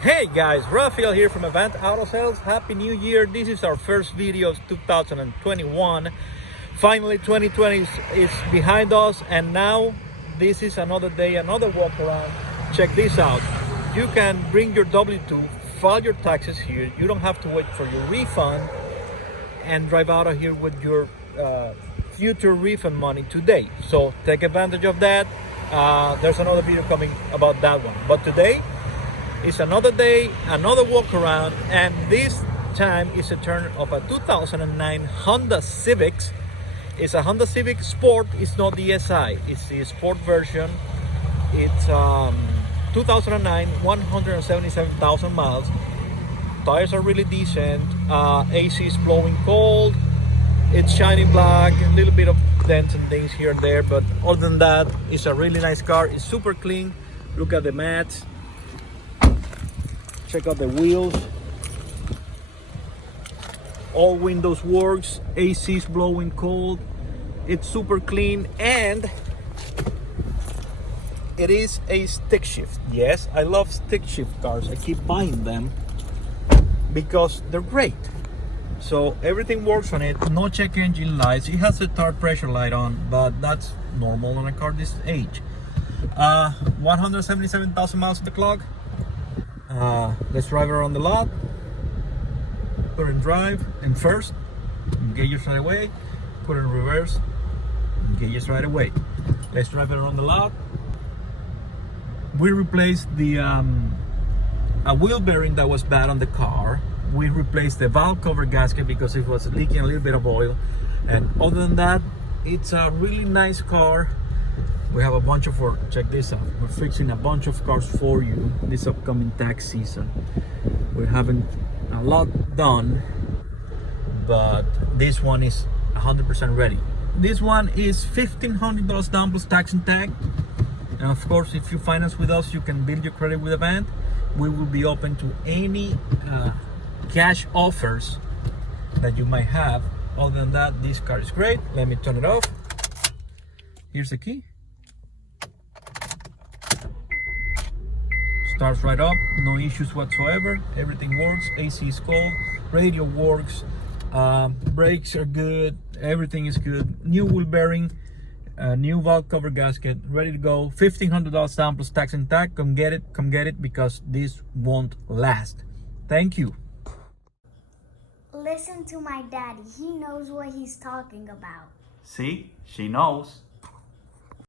Hey guys, Rafael here from Avant Auto Sales. Happy New Year. This is our first video of 2021. Finally 2020 is behind us, and now this is another day, another walk around. Check this out. You can bring your W2, file your taxes here. You don't have to wait for your refund and drive out of here with your future refund money today. So take advantage of that. There's another video coming about that one. But today, it's another day, another walk around, and this time is a turn of a 2009 Honda Civic. It's a Honda Civic Sport. It's not the SI, it's the Sport version. It's 2009, 177,000 miles. Tires are really decent. AC is blowing cold. It's shiny black, a little bit of dents and things here and there, but other than that, it's a really nice car. It's super clean. Look at the mats. Check out the wheels. All windows works. AC is blowing cold. It's super clean, and it is a stick shift. Yes, I love stick shift cars. I keep buying them because they're great. So everything works on it. No check engine lights. It has a tire pressure light on, but that's normal on a car this age. 177,000 miles on the clock. Let's drive around the lot. Put it in drive and first, engage right away. Put it in reverse, engage right away. Let's drive it around the lot. We replaced the a wheel bearing that was bad on the car. We replaced the valve cover gasket because it was leaking a little bit of oil. And other than that, it's a really nice car. We have a bunch of work. Check this out. We're fixing a bunch of cars for you this upcoming tax season. We're having a lot done, but this one is 100% ready. This one is $1,500 down plus tax and tag. And of course, if you finance with us, you can build your credit with Avant. We will be open to any cash offers that you might have. Other than that, this car is great. Let me turn it off. Here's the key. Starts right up, no issues whatsoever. Everything works. AC is cold, radio works, brakes are good, everything is good. New wheel bearing, new valve cover gasket, ready to go. $1,500 down plus tax and tag. Come get it because this won't last. Thank you. Listen to my daddy. He knows what he's talking about. See, she knows.